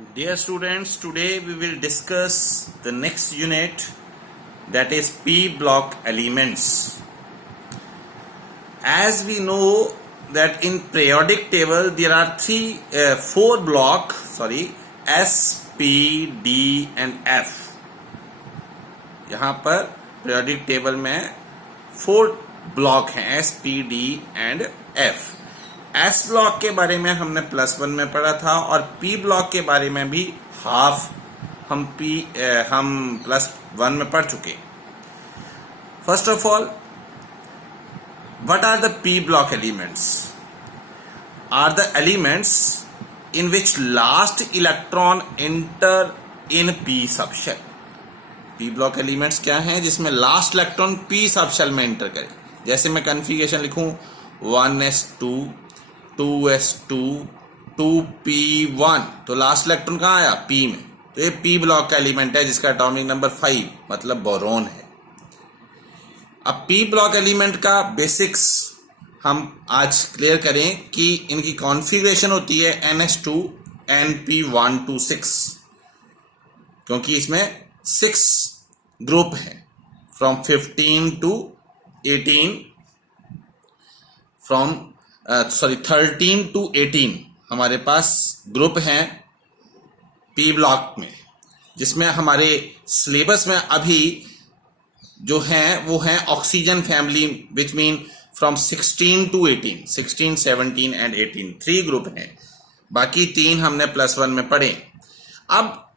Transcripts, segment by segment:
Dear students, today we will discuss the next unit, that is P block elements. As we know that in periodic table there are four block, S, P, D and F. यहाँ पर periodic table में 4 block हैं, S, P, D and F. S block के बारे में हमने +1 में पढ़ा था और P ब्लॉक के बारे में भी हाफ हम +1 में पढ़ चुके. First of all, what are the P block elements? Are the elements in which last electron enter in P subshell. P block elements क्या हैं? जिसमें लास्ट इलेक्ट्रॉन P सबशेल में एंटर करे. जैसे मैं कन्फिगरेशन लिखूं 1s2 2s2 2p1, तो last electron कहाँ आया? P में. तो ये P ब्लॉक का एलिमेंट है जिसका एटॉमिक नंबर 5 मतलब बोरोन है. अब P ब्लॉक एलिमेंट का बेसिक्स हम आज क्लियर करें कि इनकी कॉन्फ़िगरेशन होती है ns2 np126, क्योंकि इसमें 6 ग्रुप हैं फ्रॉम 15 टू 18, 13 टू 18 हमारे पास ग्रुप हैं P ब्लॉक में, जिसमें हमारे सिलेबस में अभी जो हैं वो हैं oxygen family, which mean from 16 to 18, 16, 17 and 18 3 group हैं. बाकी 3 हमने +1 में पढ़े. अब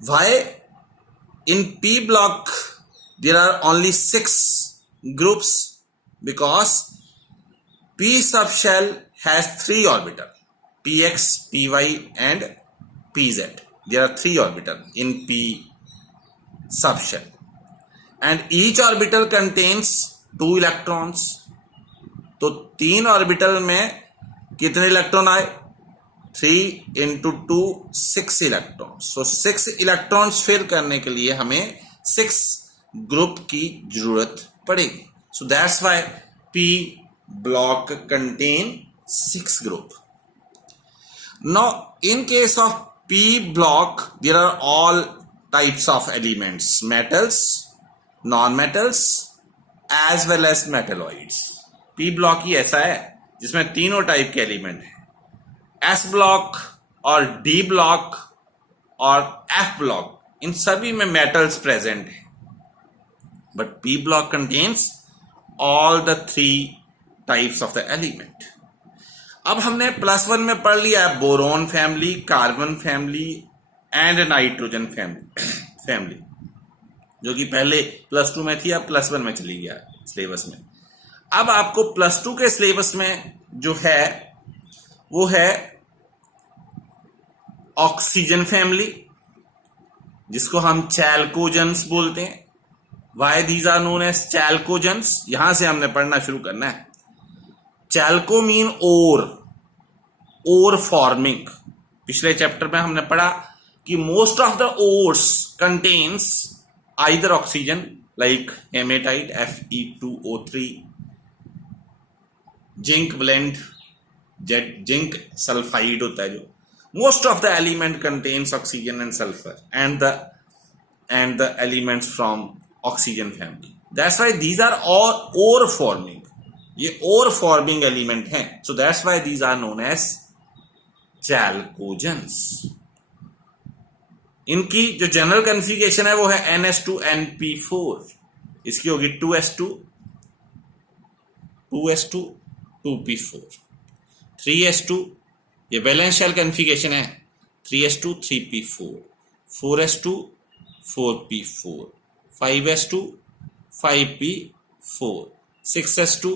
why in P block there are only 6 groups? Because P subshell has 3 orbital, px, py and pz. There are 3 orbital in P subshell and each orbital contains 2 electrons. तो 3 orbital में कितने electron आए? 3 into 2 6 इलेक्ट्रॉन. सो 6 electrons fill करने के लिए हमें 6 group की जरूरत पड़ेगी. सो that's why P block contain 6 group. Now in case of P block there are all types of elements, metals, non-metals as well as metalloids. P block ही ऐसा है जिसमें तीनों टाइप के एलिमेंट हैं. S ब्लॉक और D ब्लॉक और F block, इन सभी में मेटल्स प्रेजेंट हैं. But P block contains all the 3 types of the element. अब हमने +1 में पढ़ लिया है boron family, carbon family and nitrogen family, जो कि पहले +2 में थी, अब +1 में चली गया सिलेबस में. अब आपको +2 के सिलेबस में जो है वो है ऑक्सीजन फैमिली, जिसको हम चैल्कोजेंस बोलते हैं. Why these are known as chalcogens? यहां से हमने पढ़ना शुरू करना है. Chalco mean ore forming. पिछले चैप्टर में हमने पढ़ा कि most of the ores contains either oxygen like haematite Fe2O3, zinc blende, zinc sulphide होता है जो. Most of the element contains oxygen and sulphur and the elements from oxygen family. That's why these are all ore forming. ये ore forming element हैं. सो that's why these are known as chalcogens. इनकी जो general configuration है वो है ns2 np4. इसकी होगी 2s2 2p4, 3s2, ये बैलेंस शेल कॉन्फ़िगरेशन है, 3s2 3p4, 4s2 4p4, 5s2 5p4, 6s2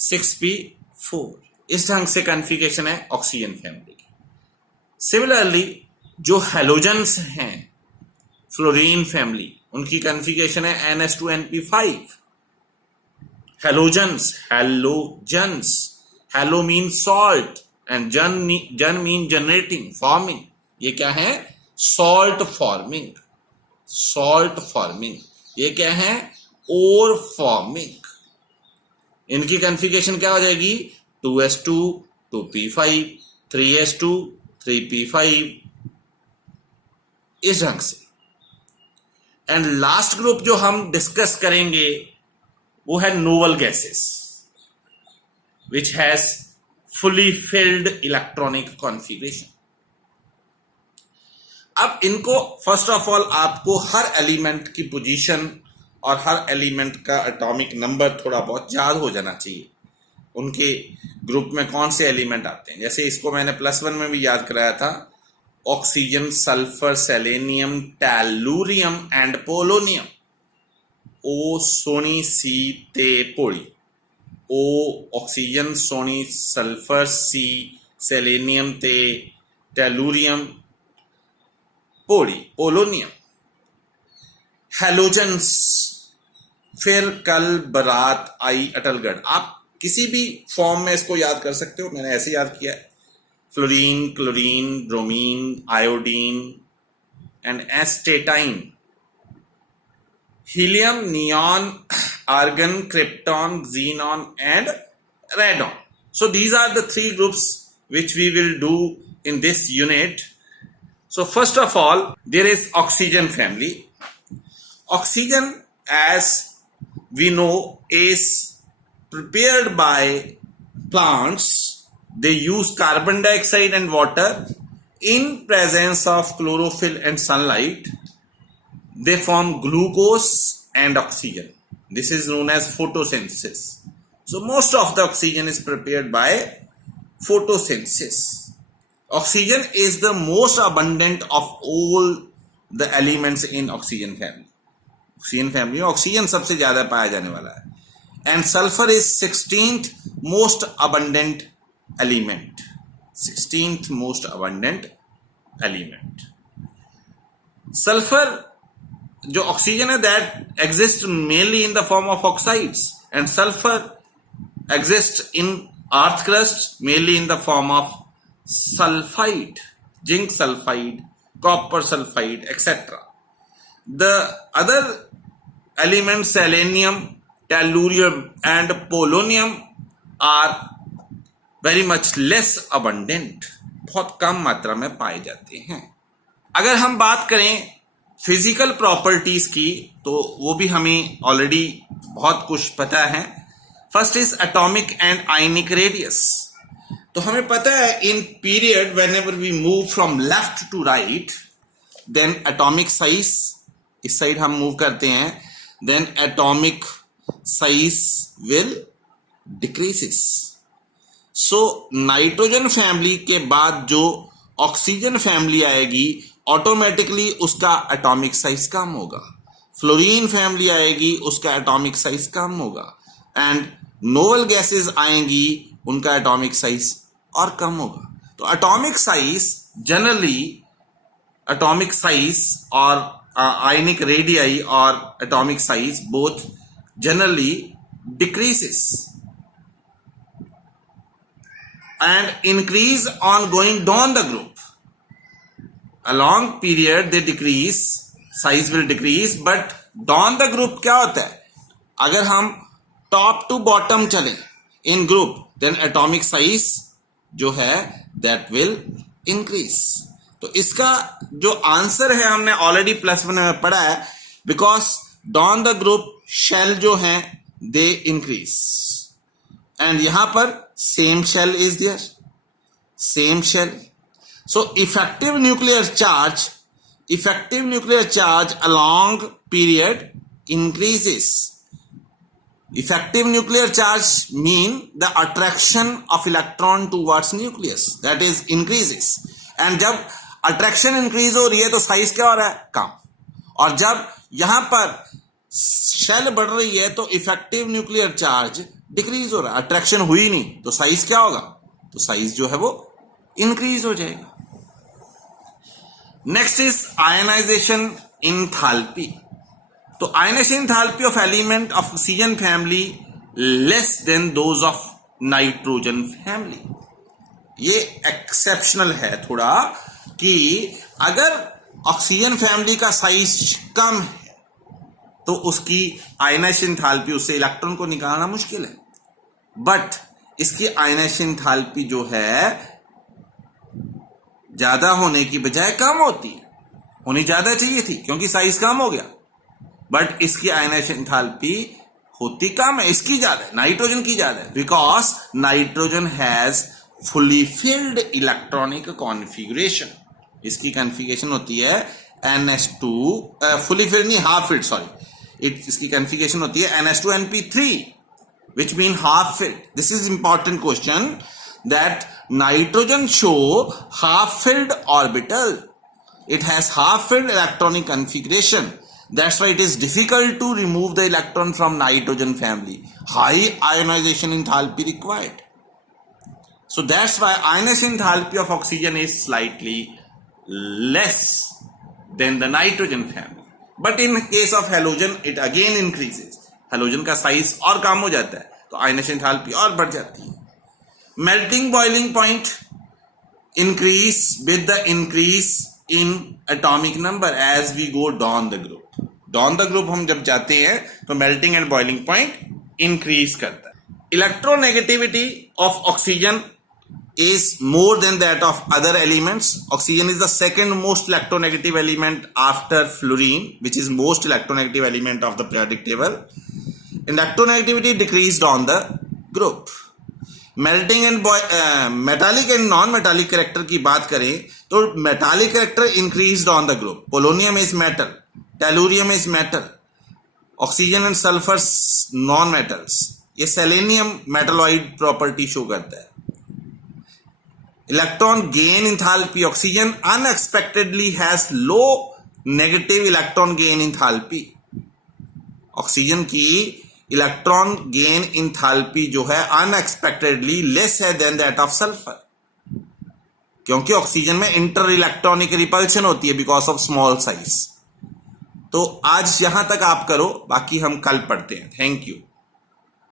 6p4. इस ढंग से कॉन्फ़िगरेशन है ऑक्सीजन फैमिली की. सिमिलरली जो हेलोजेंस हैं फ्लोरीन फैमिली, उनकी कॉन्फ़िगरेशन है ns2 np5. Halogens, hello mean salt and जन मीन जनरेटिंग, फॉर्मिंग. ये क्या है? Salt forming. ये क्या है? ओर फॉर्मिंग. इनकी कॉन्फ़िगरेशन क्या हो जाएगी? 2s2 2p5, 3s2 3p5, इस ढंग से। एंड लास्ट ग्रुप जो हम डिस्कस करेंगे वो है noble gases which has fully filled electronic configuration. अब इनको फर्स्ट ऑफ ऑल आपको हर एलिमेंट की पोजीशन और हर एलिमेंट का एटॉमिक नंबर थोड़ा बहुत याद हो जाना चाहिए, उनके ग्रुप में कौन से एलिमेंट आते हैं। जैसे इसको मैंने +1 में भी याद कराया था, oxygen, sulphur, selenium, tellurium and polonium. ओ सोनी सी ते पोड़ी, ओ ऑक्सीजन, सोनी, सल्फर, सी सेलेनियम ते टैलूरियम, पोड़ी, पोलोनियम। हैलोजेंस, फिर कल, बारात, आई, अटलगढ़। आप किसी भी फॉर्म में इसको याद कर सकते हो, मैंने ऐसे याद किया है। Fluorine, chlorine, bromine, iodine and astatine, helium, neon, argon, krypton, xenon and radon. So these are the three groups which we will do in this unit. So first of all, there is oxygen family. Oxygen, as we know, is prepared by plants. They use carbon dioxide and water in presence of chlorophyll and sunlight. They form glucose and oxygen. This is known as photosynthesis. So most of the oxygen is prepared by photosynthesis. Oxygen is the most abundant of all the elements in oxygen family. Oxygen family में oxygen सबसे ज्यादा पाया जाने वाला है। And sulfur is 16th most abundant element. 16th most abundant element. Sulfur जो oxygen है that exists mainly in the form of oxides, and sulfur exists in earth crust mainly in the form of sulfide, zinc sulfide, copper sulfide, etc. The other elements, selenium, tellurium and polonium, are very much less abundant, बहुत कम मात्रा में पाए जाते हैं। अगर हम बात करें फिजिकल प्रॉपर्टीज की तो वो भी हमें ऑलरेडी बहुत कुछ पता है। First is atomic and ionic radius. तो हमें पता है in period whenever we move from left to right, then atomic size, इस साइड हम मूव करते हैं, then atomic size will decreases. So nitrogen family के बाद जो ऑक्सीजन फैमिली आएगी ऑटोमेटिकली उसका एटॉमिक साइज कम होगा। फ्लोरीन फैमिली आएगी उसका एटॉमिक साइज कम होगा, एंड नोबल गैसेस आएंगी उनका एटॉमिक साइज और कम होगा। तो atomic size generally, atomic size और आयनिक रेडियाई और atomic size both generally decreases and increase on going down the group. A long period they decrease, size will decrease, but down the group क्या होता है? अगर हम top to bottom चलें in group, then atomic size जो है that will increase. तो इसका जो आंसर है हमने ऑलरेडी +1 में पढ़ा है, because down the group shell जो है they increase. And यहां पर same shell is there, same shell. So effective nuclear charge along period increases. Effective nuclear charge mean the attraction of electron towards nucleus, that is increases. And जब attraction increase हो रही है तो size क्या हो रहा है? कम। और जब यहां पर shell बढ़ रही है तो effective nuclear charge डिक्रीज हो रहा है, अट्रैक्शन हुई नहीं तो साइज क्या होगा? तो साइज जो है वो इंक्रीज हो जाएगा। Next is ionisation enthalpy. तो ionisation enthalpy of element of oxygen family less than those of nitrogen family. ये एक्सेप्शनल है थोड़ा कि अगर ऑक्सीजन फैमिली का साइज कम है तो उसकी आयनाइजेशन एंथैल्पी, उससे इलेक्ट्रॉन को निकालना मुश्किल है, बट इसकी आयनाइजेशन एंथैल्पी जो है ज्यादा होने की बजाय कम होती है। होनी ज्यादा चाहिए थी क्योंकि साइज कम हो गया, बट इसकी आयनाइजेशन एंथैल्पी होती कम है, इसकी ज्यादा है, नाइट्रोजन की ज्यादा है, because nitrogen has fully filled electronic configuration. इसकी कॉन्फ़िगरेशन होती है NH2 फुली फिल्ड नहीं, हाफ फिल्ड, सॉरी, इसकी कॉन्फ़िगरेशन होती है NH2NP3 which mean half filled. This is important question, that nitrogen show half filled orbital. It has half filled electronic configuration. That's why it is difficult to remove the electron from nitrogen family. High ionization enthalpy required. So that's why ionization enthalpy of oxygen is slightly less than the nitrogen family. But in case of halogen, it again increases. Halogen का size और कम हो जाता है तो ionisation enthalpy और बढ़ जाती है। Melting boiling point increase with the increase in atomic number as we go down the group. Down the group हम जब जाते हैं तो melting and boiling point increase करता है। Electronegativity of oxygen is more than that of other elements. Oxygen is the second most electronegative element after fluorine, which is most electronegative element of the periodic table. Electronegativity decreased on the group. Melting and metallic and non-metallic character की बात करें तो metallic character increased on the group. Polonium is metal, tellurium is metal, oxygen and sulfur non-metals. ये selenium metalloid property show करता है। Electron gain enthalpy, oxygen unexpectedly has low negative electron gain enthalpy. Oxygen की electron gain enthalpy जो है unexpectedly less है then that of sulphur, क्योंकि oxygen में inter electronic repulsion होती है बिकॉज ऑफ स्मॉल साइज। तो आज यहां तक आप करो, बाकी हम कल पढ़ते हैं। Thank you.